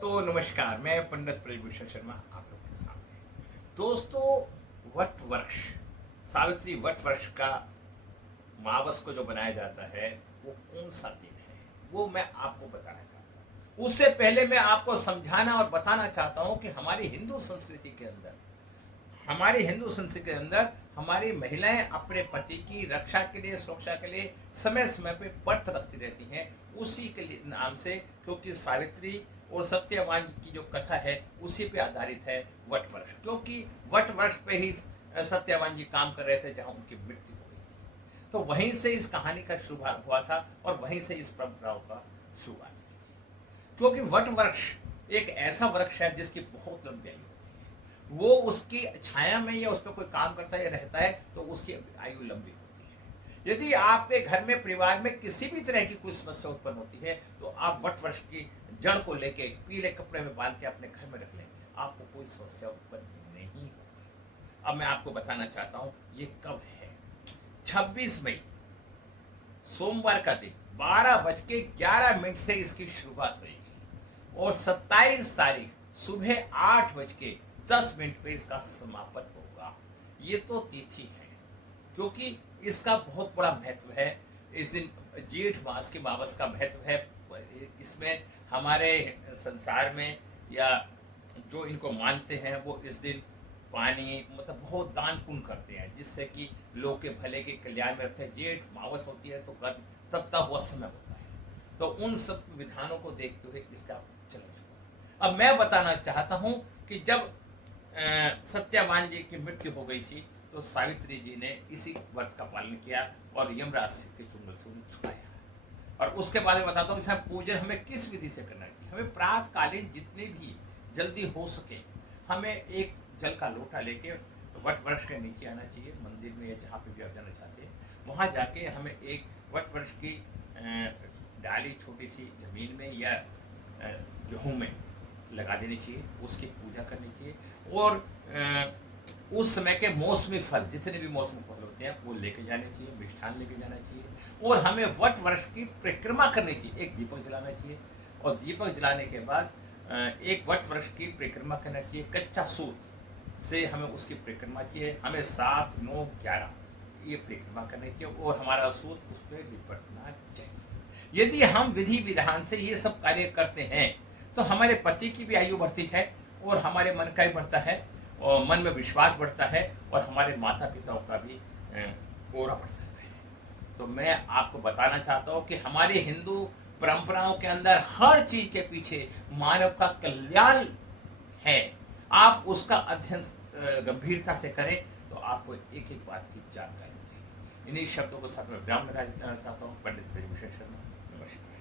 तो नमस्कार, मैं पंडित ब्रजभूषण शर्मा आप लोग के सामने। दोस्तों, वट वृक्ष, सावित्री वट वृक्ष का मावस को जो बनाया जाता है वो कौन सा दिन है, वो मैं आपको बताना चाहता हूँ। उससे पहले मैं आपको समझाना और बताना चाहता हूँ कि हमारी हिंदू संस्कृति के अंदर हमारी महिलाएं अपने पति की रक्षा के लिए, सुरक्षा के लिए समय समय पे व्रत रखती रहती हैं, उसी के लिए नाम से, क्योंकि सावित्री और सत्यवान की जो कथा है उसी पे आधारित है वट वृक्ष। क्योंकि वट वृक्ष पे ही सत्यवान जी काम कर रहे थे जहां उनकी मृत्यु हो गई थी, तो वहीं से इस कहानी का शुभारंभ हुआ था और वहीं से इस परंपराओं का शुरुआत हुई थी। क्योंकि वट वृक्ष एक ऐसा वृक्ष है जिसकी बहुत लंबी आयु होती है। वो उसकी छाया में या उस पर कोई काम करता है या रहता है तो उसकी आयु लंबी होती है। यदि आपके घर में, परिवार में किसी भी तरह की कोई समस्या उत्पन्न होती है तो आप वट वृक्ष की जड़ को लेके पीले कपड़े में बांध के अपने घर में रख लें, आपको कोई समस्या उत्पन्न नहीं होगी। अब मैं आपको बताना चाहता हूं ये कब है। 26 मई सोमवार का दिन 12:11 से इसकी शुरुआत होगी और 27 तारीख सुबह 8:10 पे इसका समापन होगा। ये तो तिथि है, क्योंकि इसका बहुत बड़ा महत्व है। इस दिन जेठ मास के मावस का महत्व है। इसमें हमारे संसार में या जो इनको मानते हैं वो इस दिन पानी, मतलब बहुत दान पुण्य करते हैं, जिससे कि लोग के भले के कल्याण में रहते हैं। जेठ मावस होती है तो गर्म तपता हुआ समय होता है, तो उन सब विधानों को देखते हुए इसका चलन शुरू। अब मैं बताना चाहता हूं कि जब सत्यवान जी की मृत्यु हो गई थी तो सावित्री जी ने इसी व्रत का पालन किया और यमराज के चुंगल से उन्हें छुड़ाया। और उसके बाद में बताता हूँ पूजन हमें किस विधि से करना चाहिए। हमें प्रातःकालीन जितने भी जल्दी हो सके हमें एक जल का लोटा लेके वट वृक्ष के नीचे आना चाहिए, मंदिर में या जहाँ पे भी आप जाना चाहते हैं वहाँ जाके हमें एक वट वृक्ष की डाली छोटी सी जमीन में या गेहूँ में लगा देनी चाहिए, उसकी पूजा करनी चाहिए और उस समय के मौसमी फल, जितने भी मौसमी फल होते हैं वो लेके जाने चाहिए, मिष्ठान लेके जाना चाहिए और हमें वट वृक्ष की परिक्रमा करनी चाहिए। एक दीपक जलाना चाहिए और दीपक जलाने के बाद एक वट वृक्ष की परिक्रमा करना चाहिए। कच्चा सूत से हमें उसकी परिक्रमा चाहिए। हमें 7, 9, 11 ये परिक्रमा करनी चाहिए और हमारा सूत उस पर लिपटना चाहिए। यदि हम विधि विधान से ये सब कार्य करते हैं तो हमारे पति की भी आयु बढ़ती है और हमारे मन का भी बढ़ता है और मन में विश्वास बढ़ता है और हमारे माता पिताओं का भी ओरा बढ़ता है। तो मैं आपको बताना चाहता हूँ कि हमारे हिंदू परंपराओं के अंदर हर चीज के पीछे मानव का कल्याण है। आप उसका अध्ययन गंभीरता से करें तो आपको एक एक बात की जानकारी मिलेगी। इन्हीं शब्दों को साथ में विराम लगाना चाहता हूँ। पंडित ब्रजभूषण शर्मा, नमस्कार।